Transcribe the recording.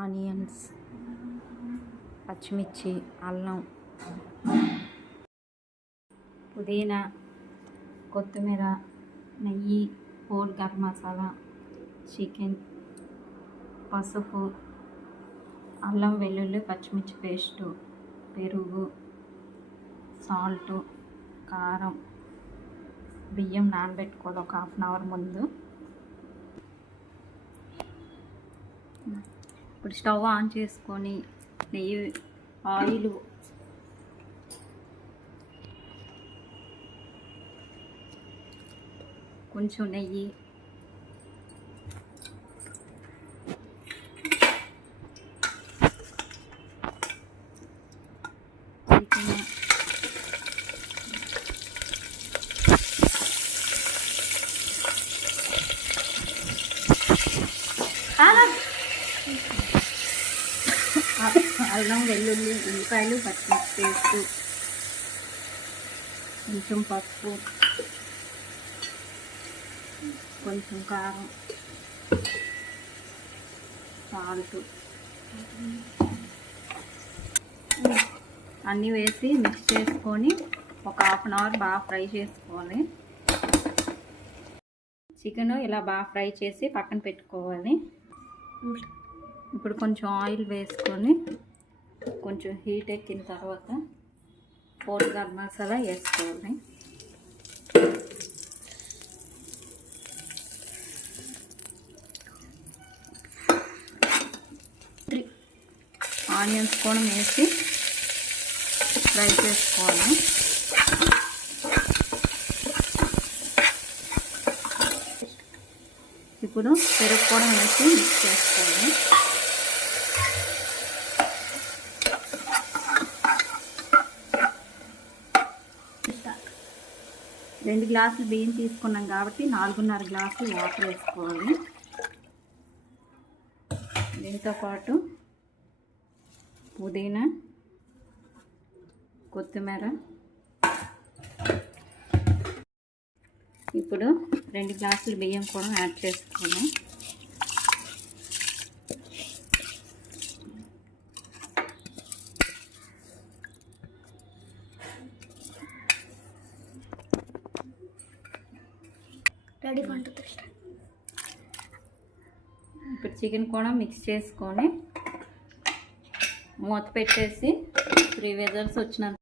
Onions, పచ్చిమిర్చి, అల్లం, పుదీనా, కొత్తిమీర, నెయ్యి, హోల్ గరం మసాలా, చికెన్, పసుపు, అల్లం వెల్లుల్లి పచ్చిమిర్చి పేస్టు, పెరుగు, సాల్టు, కారం, బియ్యం నానబెట్టుకోవాలి ఒక 1/2 అవర్ ముందు. ఇప్పుడు స్టవ్ ఆన్ చేసుకొని నెయ్యి, ఆయిల్, కొంచెం నెయ్యి, చికెన్, అల్లం వెల్లుల్లి ఉల్లిపాయలు పచ్చిమిర్చి పేస్టు, కొంచెం పసుపు, కొంచెం కారం, సాల్ట్ అన్నీ వేసి మిక్స్ చేసుకొని ఒక 1/2 అవర్ బాగా ఫ్రై చేసుకోవాలి. చికెన్ ఇలా బాగా ఫ్రై చేసి పక్కన పెట్టుకోవాలి. ఇప్పుడు కొంచెం ఆయిల్ వేసుకొని కొంచెం హీట్ ఎక్కిన తర్వాత హోల్ గరం మసాలా వేసుకోవాలి. ఆనియన్స్ కూడా వేసి ఫ్రై చేసుకోవాలి. ఇప్పుడు పెరుగు కూడా వేసి మిక్స్ చేసుకోవాలి. రెండు గ్లాసులు బియ్యం తీసుకున్నాం కాబట్టి 4.5 గ్లాసులు వాటర్ వేసుకోవాలి. దీంతో పాటు పుదీనా, కొత్తిమీర, ఇప్పుడు 2 గ్లాసులు బియ్యం కూడా యాడ్ చేసుకోవాలి. ఇప్పుడు చికెన్ కూడా మిక్స్ చేసుకొని మూత పెట్టేసి 3 విజిల్స్ వచ్చినంత